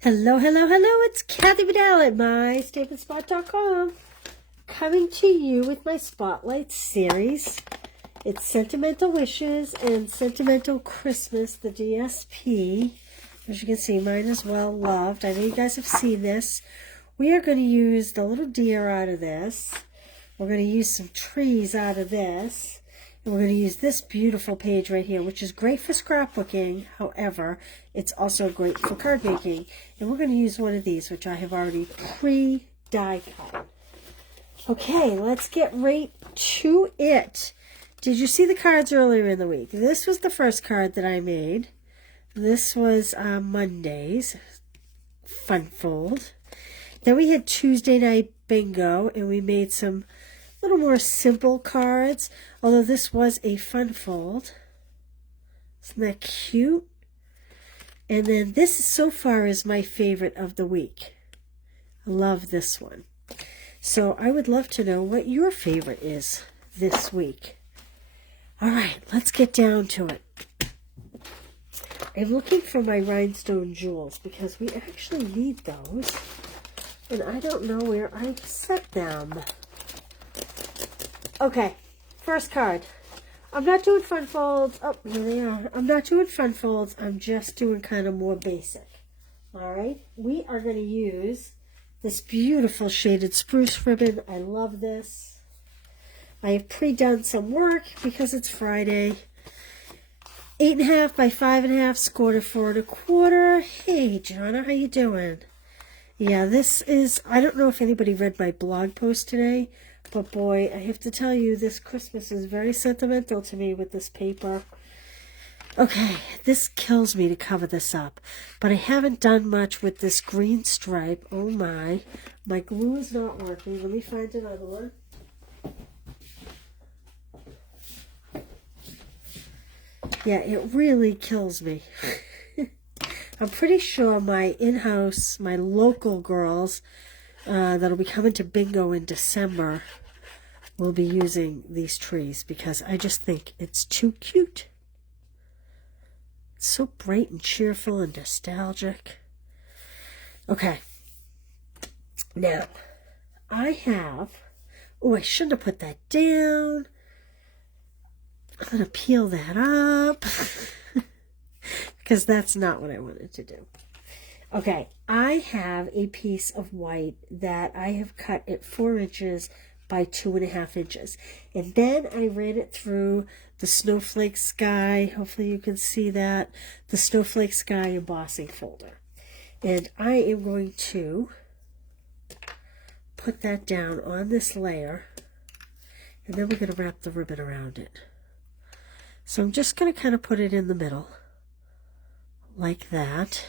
Hello, hello, hello, it's Kathy Vidal at mystampinspot.com, coming to you with my Spotlight series. It's Sentimental Wishes and Sentimental Christmas, the DSP. As you can see, mine is well loved. I know you guys have seen this. We are going to use the little deer out of this. We're going to use some trees out of this. And we're going to use this beautiful page right here, which is great for scrapbooking. However, it's also great for card making. And we're going to use one of these, which I have already pre-die cut. Okay, let's get right to it. Did you see the cards earlier in the week? This was the first card that I made. This was Monday's Fun Fold. Then we had Tuesday night bingo, and we made some little more simple cards, although this was a fun fold. Isn't that cute? And then this so far is my favorite of the week. I love this one. So I would love to know what your favorite is this week. All right, let's get down to it. I'm looking for my rhinestone jewels because we actually need those. And I don't know where I set them. Okay, first card. I'm not doing fun folds. Oh, here they are. I'm not doing fun folds. I'm just doing kind of more basic. All right, we are going to use this beautiful shaded spruce ribbon. I love this. I have pre-done some work because it's Friday. 8.5 by 5.5, scored at 4 1/4. Hey, Jonna, how you doing? Yeah, this is, I don't know if anybody read my blog post today, but boy, I have to tell you, this Christmas is very sentimental to me with this paper. Okay, this kills me to cover this up, but I haven't done much with this green stripe. Oh my glue is not working. Let me find another one. Yeah, it really kills me. I'm pretty sure my in-house, my local girls that'll be coming to bingo in December will be using these trees because I just think it's too cute. It's so bright and cheerful and nostalgic. Okay. Now, I have... Oh, I shouldn't have put that down. I'm going to peel that up. Because that's not what I wanted to do. Okay, I have a piece of white that I have cut at 4 inches by 2.5 inches. And then I ran it through the Snowflake Sky. Hopefully you can see that. The Snowflake Sky embossing folder. And I am going to put that down on this layer. And then we're going to wrap the ribbon around it. So I'm just going to kind of put it in the middle. Like that.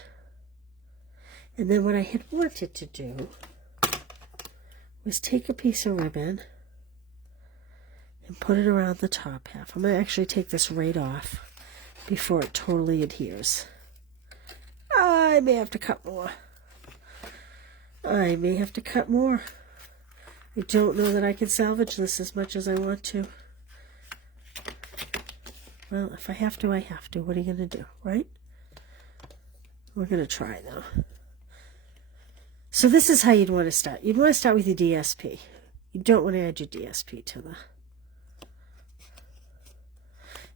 And then what I had wanted to do was take a piece of ribbon and put it around the top half. I'm going to actually take this right off before it totally adheres. I may have to cut more. I may have to cut more. I don't know that I can salvage this as much as I want to. Well, if I have to, I have to. What are you going to do, right? We're going to try, though. So this is how you'd want to start. You'd want to start with your DSP. You don't want to add your DSP to the...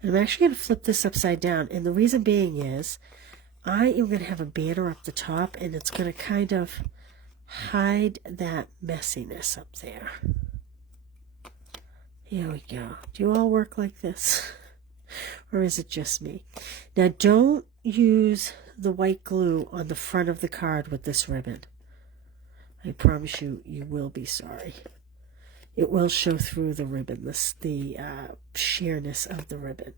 And I'm actually going to flip this upside down. And the reason being is I am going to have a banner up the top, and it's going to kind of hide that messiness up there. Here we go. Do you all work like this? Or is it just me? Now, don't use the white glue on the front of the card with this ribbon. I promise you, you will be sorry. It will show through the ribbon, the sheerness of the ribbon.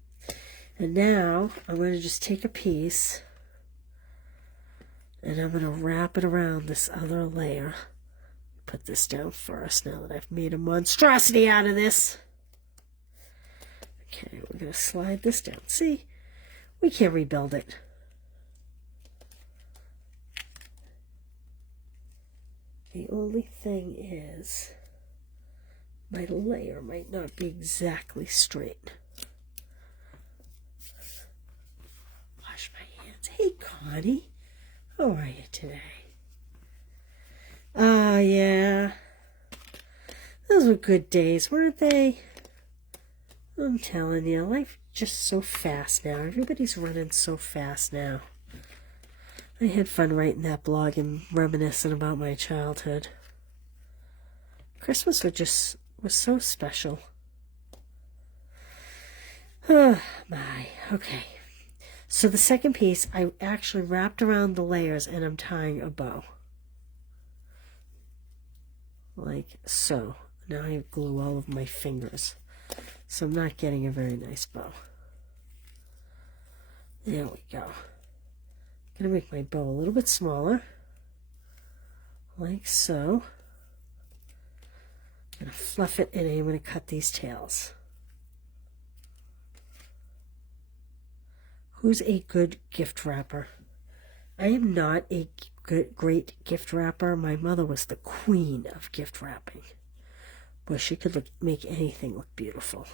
And now, I'm going to just take a piece, and I'm going to wrap it around this other layer. Put this down first, now that I've made a monstrosity out of this. Okay, we're going to slide this down. See, we can't rebuild it. The only thing is, my layer might not be exactly straight. Wash my hands. Hey, Connie. How are you today? Oh, yeah. Those were good days, weren't they? I'm telling you, life is just so fast now. Everybody's running so fast now. I had fun writing that blog and reminiscing about my childhood. Christmas was so special. Oh, my. Okay. So the second piece, I actually wrapped around the layers and I'm tying a bow. Like so. Now I glue all of my fingers. So I'm not getting a very nice bow. There we go. I'm going to make my bow a little bit smaller. Like so. I'm going to fluff it and I'm going to cut these tails. Who's a good gift wrapper? I am not a great gift wrapper. My mother was the queen of gift wrapping. Boy, she could make anything look beautiful.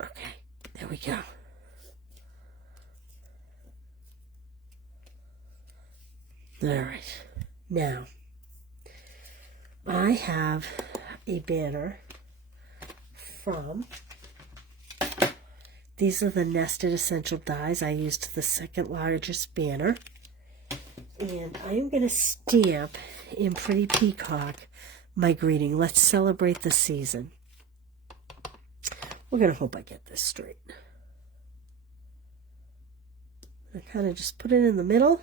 Okay, there we go. All right, now I have a banner from, these are the Nested Essential Dies. I used the second largest banner. And I am going to stamp in Pretty Peacock my greeting. Let's celebrate the season. We're going to hope I get this straight. I kind of just put it in the middle.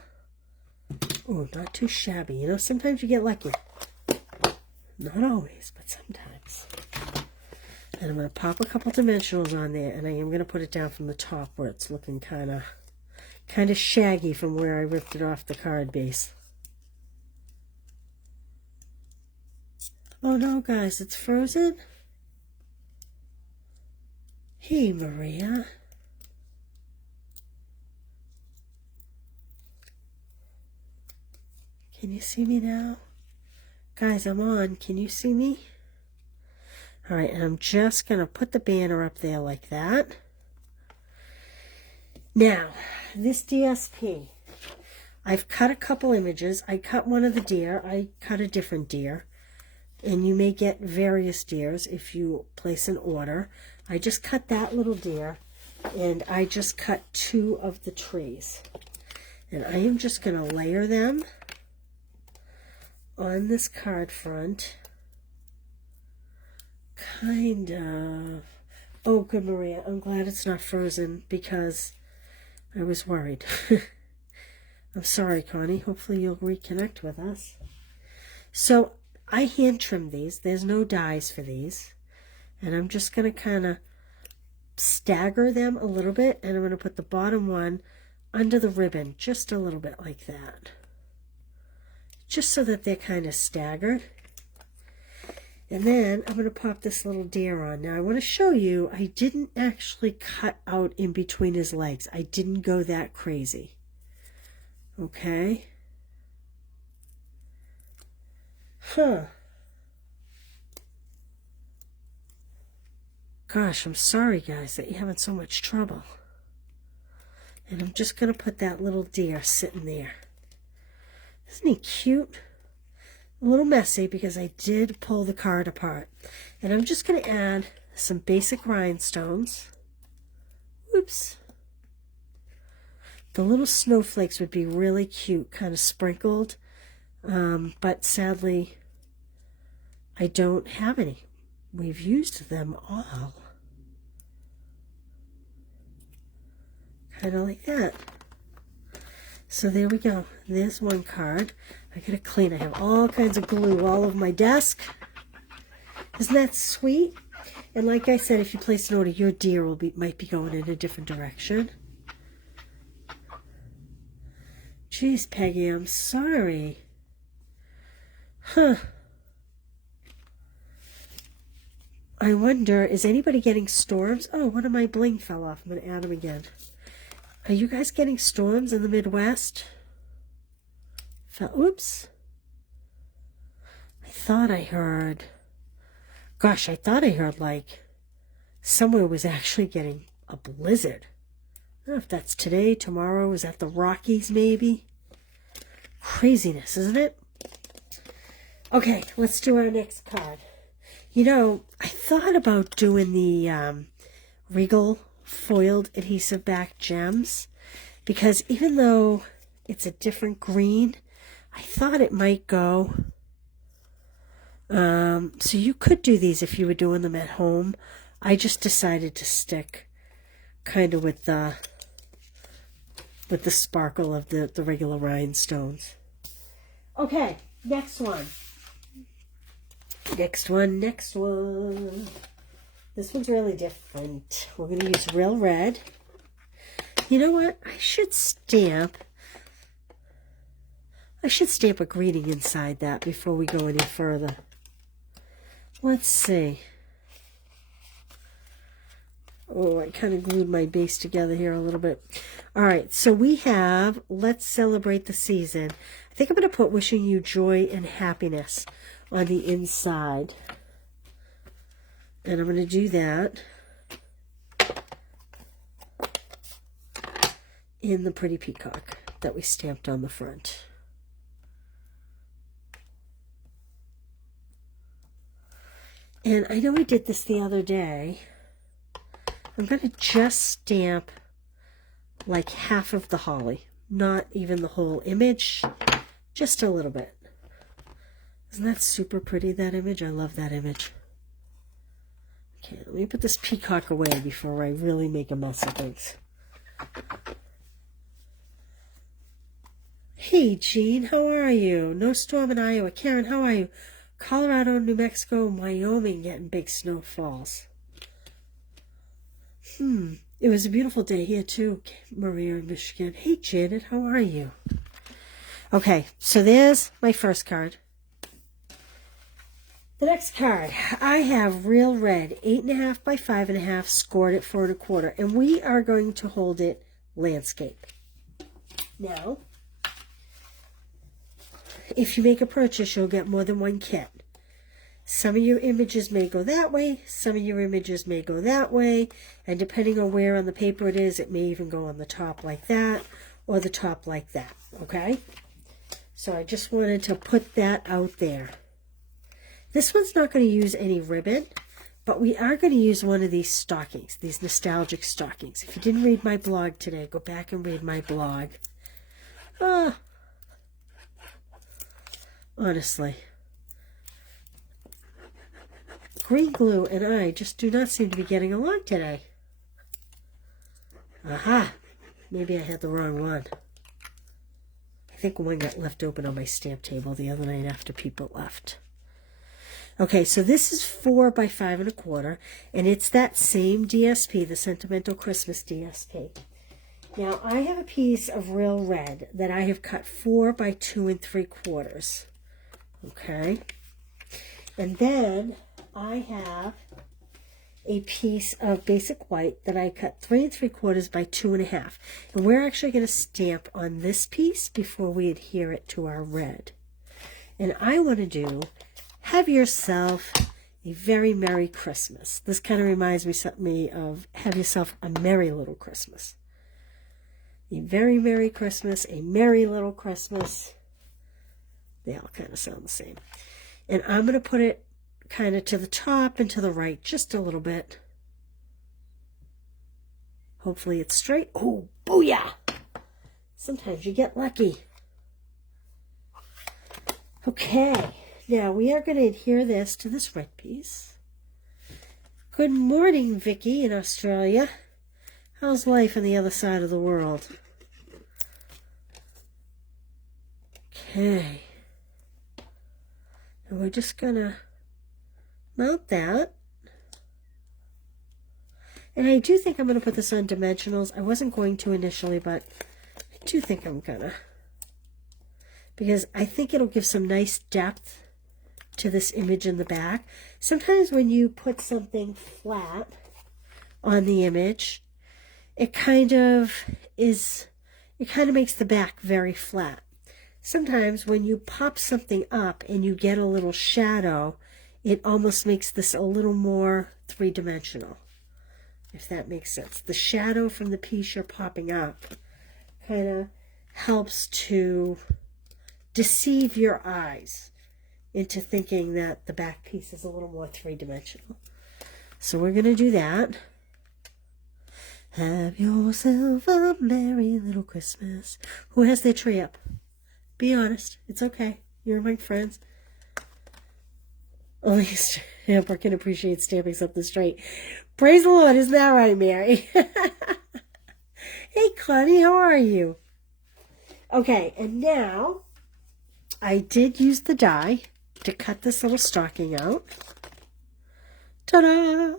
Oh, not too shabby. You know, sometimes you get lucky. Not always, but sometimes. And I'm going to pop a couple dimensionals on there, and I am going to put it down from the top where it's looking kind of shaggy from where I ripped it off the card base. Oh no, guys, it's frozen. Hey, Maria. Can you see me now? Guys, I'm on. Can you see me? All right, and I'm just going to put the banner up there like that. Now, this DSP, I've cut a couple images. I cut one of the deer. I cut a different deer. And you may get various deers if you place an order. I just cut that little deer, and I just cut 2 of the trees. And I am just going to layer them on this card front. Kind of. Oh, good, Maria. I'm glad it's not frozen because I was worried. I'm sorry, Connie. Hopefully you'll reconnect with us. So I hand trimmed these. There's no dies for these. And I'm just going to kind of stagger them a little bit. And I'm going to put the bottom one under the ribbon just a little bit like that. Just so that they're kind of staggered. And then I'm going to pop this little deer on. Now I want to show you, I didn't actually cut out in between his legs. I didn't go that crazy. Okay. Huh. Gosh, I'm sorry, guys, that you're having so much trouble. And I'm just going to put that little deer sitting there. Isn't he cute? A little messy because I did pull the card apart. And I'm just going to add some basic rhinestones. Oops. The little snowflakes would be really cute, kind of sprinkled. But sadly, I don't have any. We've used them all. Kind of like that. So there we go. There's one card. I gotta clean. I have all kinds of glue all over my desk. Isn't that sweet? And like I said, if you place an order, your deer might be going in a different direction. Jeez, Peggy, I'm sorry. Huh. I wonder, is anybody getting storms? Oh, one of my bling fell off. I'm going to add them again. Are you guys getting storms in the Midwest? Oops. I thought I heard Gosh, I thought I heard like somewhere was actually getting a blizzard. I don't know if that's today, tomorrow. Is that the Rockies maybe? Craziness, isn't it? Okay, let's do our next card. You know, I thought about doing the Regal foiled adhesive back gems because even though it's a different green, I thought it might go. So you could do these if you were doing them at home. I just decided to stick kind of with the sparkle of the regular rhinestones. Okay, next one. Next one. This one's really different. We're going to use real red. You know what? I should stamp a greeting inside that before we go any further. Let's see. Oh, I kind of glued my base together here a little bit. All right, so we have Let's Celebrate the Season. I think I'm going to put Wishing You Joy and Happiness on the inside. And I'm going to do that in the pretty peacock that we stamped on the front. And I know we did this the other day. I'm going to just stamp like half of the holly, not even the whole image, just a little bit. Isn't that super pretty, that image? I love that image. Okay, let me put this peacock away before I really make a mess of things. Hey, Jean, how are you? No storm in Iowa. Karen, how are you? Colorado, New Mexico, Wyoming getting big snowfalls. It was a beautiful day here too, Maria in Michigan. Hey, Janet, how are you? Okay, so there's my first card. The next card, I have real red, 8.5 by 5.5, scored at 4 1/4, and we are going to hold it landscape. Now, if you make a purchase, you'll get more than one kit. Some of your images may go that way, some of your images may go that way, and depending on where on the paper it is, it may even go on the top like that, or the top like that, okay? So I just wanted to put that out there. This one's not going to use any ribbon, but we are going to use one of these stockings, these nostalgic stockings. If you didn't read my blog today, go back and read my blog. Honestly. Green glue and I just do not seem to be getting along today. Aha! Maybe I had the wrong one. I think one got left open on my stamp table the other night after people left. Okay, so this is 4 by 5 1/4, and it's that same DSP, the Sentimental Christmas DSP. Now, I have a piece of real red that I have cut 4 by 2 3/4. Okay, and then I have a piece of basic white that I cut 3 3/4 by 2 1/2. And we're actually going to stamp on this piece before we adhere it to our red. And I want to do, have yourself a very Merry Christmas. This kind of reminds me of have yourself a merry little Christmas. A very Merry Christmas, a merry little Christmas. They all kind of sound the same. And I'm going to put it kind of to the top and to the right just a little bit. Hopefully it's straight. Oh, booyah! Sometimes you get lucky. Okay, now we are going to adhere this to this red piece. Good morning, Vicky in Australia. How's life on the other side of the world? Okay. And we're just going to mount that. And I do think I'm going to put this on dimensionals. I wasn't going to initially, but I do think I'm going to. Because I think it'll give some nice depth to this image in the back. Sometimes when you put something flat on the image, it kind of makes the back very flat. Sometimes when you pop something up and you get a little shadow, it almost makes this a little more three-dimensional, if that makes sense. The shadow from the piece you're popping up kind of helps to deceive your eyes into thinking that the back piece is a little more three-dimensional. So we're going to do that. Have yourself a merry little Christmas. Who has their tree up? Be honest. It's okay. You're my friends. Only Stamper can appreciate stamping something straight. Praise the Lord. Isn't that right, Mary? Hey, Connie. How are you? Okay, and now I did use the die to cut this little stocking out. Ta-da!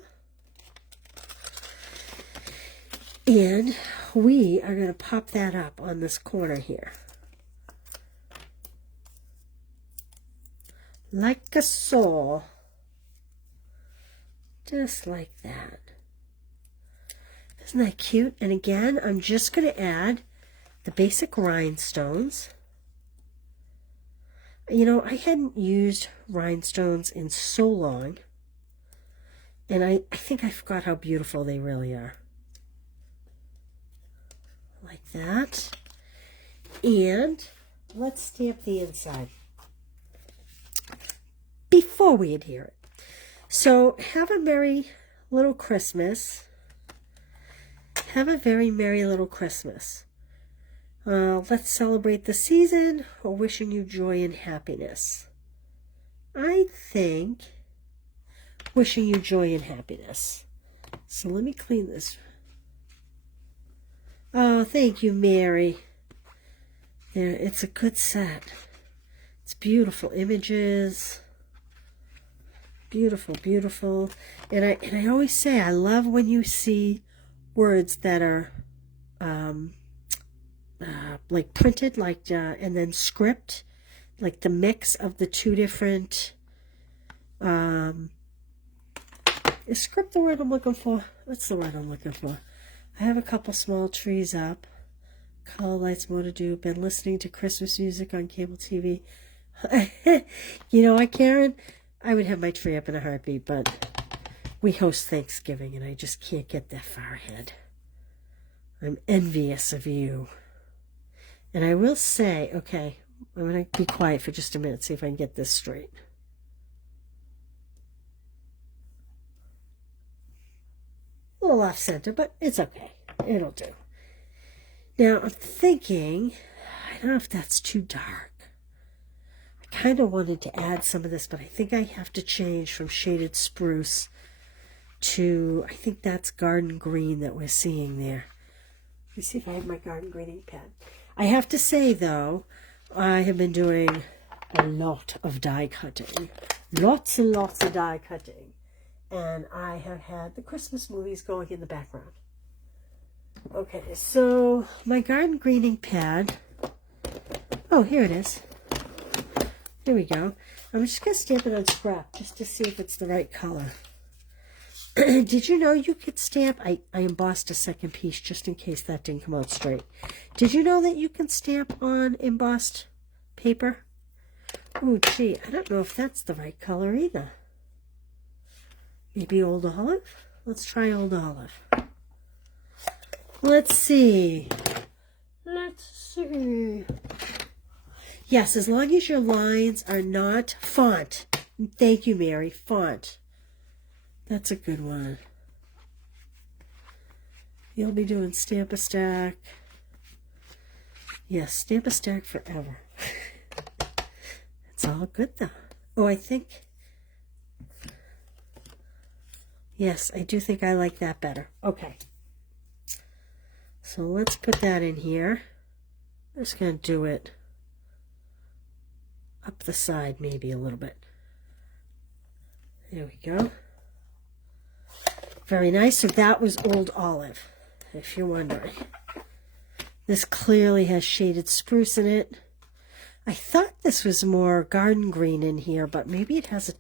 And we are going to pop that up on this corner here. Like a saw. Just like that. Isn't that cute? And again, I'm just going to add the basic rhinestones. You know, I hadn't used rhinestones in so long. And I think I forgot how beautiful they really are. Like that. And let's stamp the inside before we adhere it. So have a merry little Christmas. Have a very merry little Christmas. Let's celebrate the season, or wishing you joy and happiness. I think wishing you joy and happiness. So let me clean this. Oh, thank you, Mary. There, it's a good set. It's beautiful images. Beautiful, beautiful. And I always say I love when you see words that are like printed, like and then script, like the mix of the two different. Is script the word I'm looking for? What's the word I'm looking for? I have a couple small trees up. Color lights, more to do. Been listening to Christmas music on cable TV. You know what, Karen? I would have my tree up in a heartbeat, but we host Thanksgiving, and I just can't get that far ahead. I'm envious of you. And I will say, okay, I'm going to be quiet for just a minute, see if I can get this straight. A little off center, but it's okay. It'll do. Now, I'm thinking, I don't know if that's too dark. I kind of wanted to add some of this, but I think I have to change from shaded spruce to, I think that's garden green that we're seeing there. Let me see if I have my garden greening pen. I have to say, though, I have been doing a lot of die cutting. Lots and lots of die cutting. And I have had the Christmas movies going in the background. Okay, so my garden greening pad. Oh, here it is. Here we go. I'm just going to stamp it on scrap just to see if it's the right color. Did you know you could stamp? I embossed a second piece just in case that didn't come out straight. Did you know that you can stamp on embossed paper? Oh, gee, I don't know if that's the right color either. Maybe Old Olive? Let's try Old Olive. Let's see. Let's see. Yes, as long as your lines are not font. Thank you, Mary. Font. That's a good one. You'll be doing Stamp-A-Stack. Yes, Stamp-A-Stack forever. It's all good, though. Oh, I think... Yes, I do think I like that better. Okay. So let's put that in here. I'm just going to do it up the side maybe a little bit. There we go. Very nice. So that was Old Olive, if you're wondering. This clearly has shaded spruce in it. I thought this was more garden green in here, but maybe it has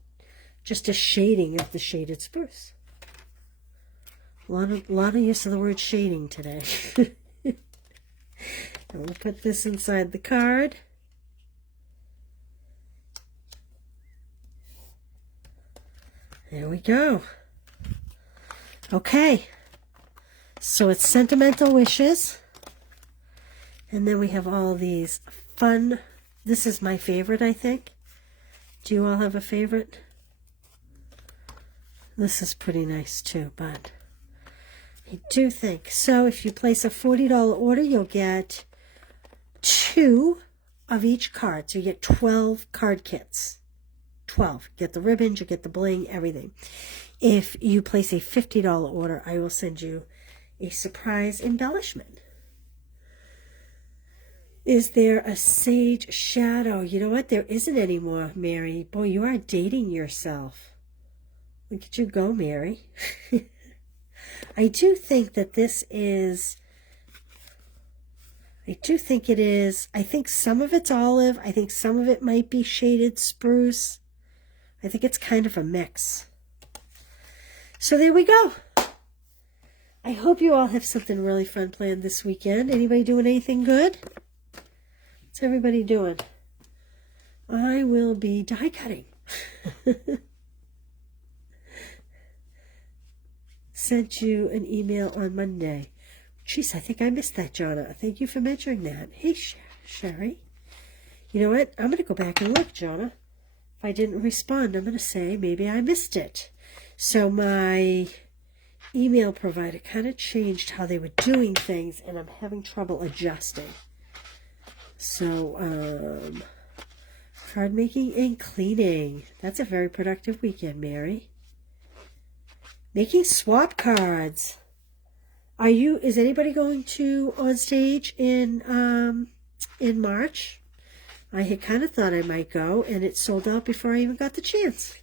just a shading of the shaded spruce. A lot of use of the word shading today. I'm going to put this inside the card. There we go. Okay. So it's Sentimental Wishes. And then we have all these fun. This is my favorite, I think. Do you all have a favorite? This is pretty nice too, but I do think. So if you place a $40 order, you'll get 2 of each card. So you get 12 card kits. 12. You get the ribbons, you get the bling, everything. If you place a $50 order, I will send you a surprise embellishment. Is there a sage shadow? You know what? There isn't anymore, Mary. Boy, you are dating yourself. Look at you go, Mary. I do think that this is... I do think it is. I think some of it's olive. I think some of it might be shaded spruce. I think it's kind of a mix. So there we go. I hope you all have something really fun planned this weekend. Anybody doing anything good? What's everybody doing? I will be die cutting. Sent you an email on Monday. Jeez, I think I missed that, Jonna. Thank you for mentioning that. Hey, Sherry. You know what? I'm going to go back and look, Jonna. If I didn't respond, I'm going to say maybe I missed it. So my email provider kind of changed how they were doing things, and I'm having trouble adjusting. So, card making and cleaning. That's a very productive weekend, Mary. Making swap cards. Is anybody going to on stage in March? I had kind of thought I might go, and it sold out before I even got the chance.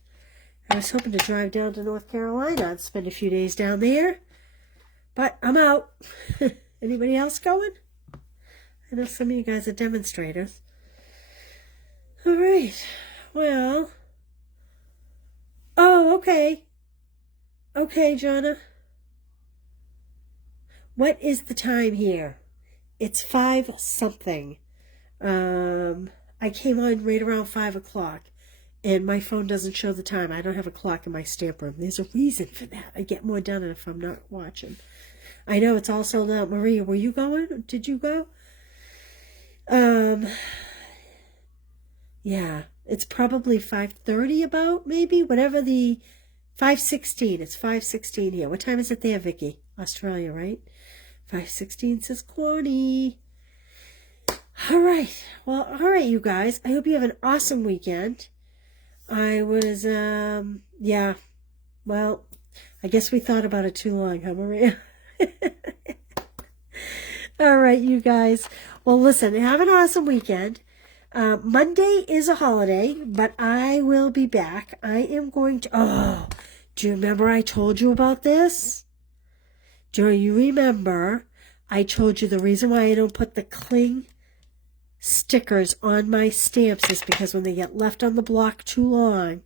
I was hoping to drive down to North Carolina and spend a few days down there, but I'm out. Anybody else going? I know some of you guys are demonstrators. All right. Well. Oh, okay. Okay, Jonna. What is the time here? It's 5 something. I came on right around 5 o'clock, and my phone doesn't show the time. I don't have a clock in my stamp room. There's a reason for that. I get more done if I'm not watching. I know it's all sold out. Maria, were you going? Did you go? Yeah, it's probably 5:30 about, maybe, whatever the 5:16. It's 5:16 here. What time is it there, Vicky? Australia, right? 5:16 says Corny. All right. Well, all right, you guys. I hope you have an awesome weekend. I was, yeah. Well, I guess we thought about it too long, huh, Maria? All right, you guys. Well, listen, have an awesome weekend. Monday is a holiday, but I will be back. I am going to... Oh, do you remember I told you about this? Do you remember I told you the reason why I don't put the cling stickers on my stamps is because when they get left on the block too long,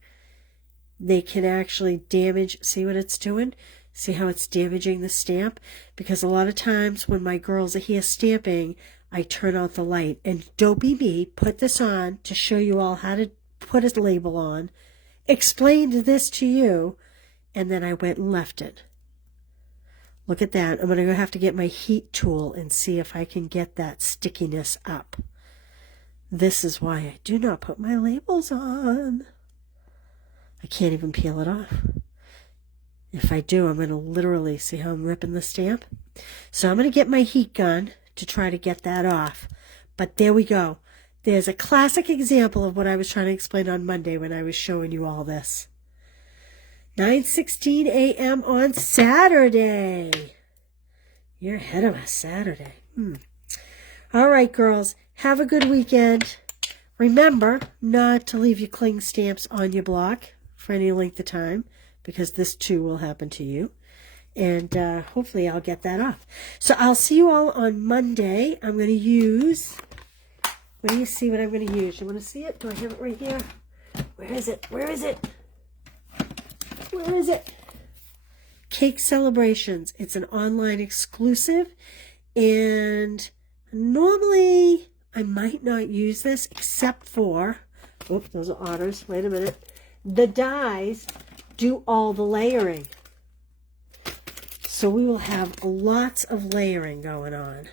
they can actually damage... See what it's doing? See how it's damaging the stamp? Because a lot of times when my girls are here stamping, I turn out the light. And Dopey Me put this on to show you all how to put a label on, explained this to you, and then I went and left it. Look at that. I'm going to have to get my heat tool and see if I can get that stickiness up. This is why I do not put my labels on. I can't even peel it off. If I do, I'm going to literally see how I'm ripping the stamp. So I'm going to get my heat gun to try to get that off. But there we go. There's a classic example of what I was trying to explain on Monday when I was showing you all this. 9:16 a.m. on Saturday. You're ahead of us, Saturday. All right, girls. Have a good weekend. Remember not to leave your cling stamps on your block for any length of time, because this too will happen to you. And hopefully I'll get that off. So I'll see you all on Monday. I'm going to use... Where do you see what I'm going to use? You want to see it? Do I have it right here? Where is it? Where is it? Where is it? Cake Celebrations. It's an online exclusive. And normally I might not use this except for... Oops, those are otters. Wait a minute. The dies do all the layering. So we will have lots of layering going on.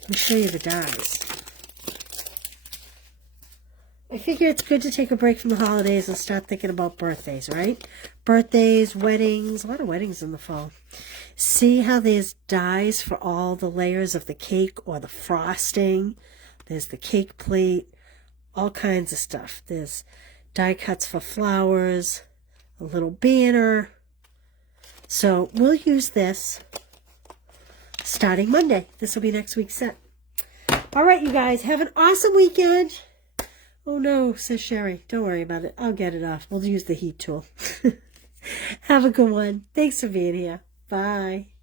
Let me show you the dies. I figure it's good to take a break from the holidays and start thinking about birthdays, right? Birthdays, weddings, a lot of weddings in the fall. See how there's dies for all the layers of the cake or the frosting. There's the cake plate, all kinds of stuff. There's die cuts for flowers, a little banner. So we'll use this starting Monday. This will be next week's set. All right, you guys, have an awesome weekend. Oh no, says Sherry. Don't worry about it. I'll get it off. We'll use the heat tool. Have a good one. Thanks for being here. Bye.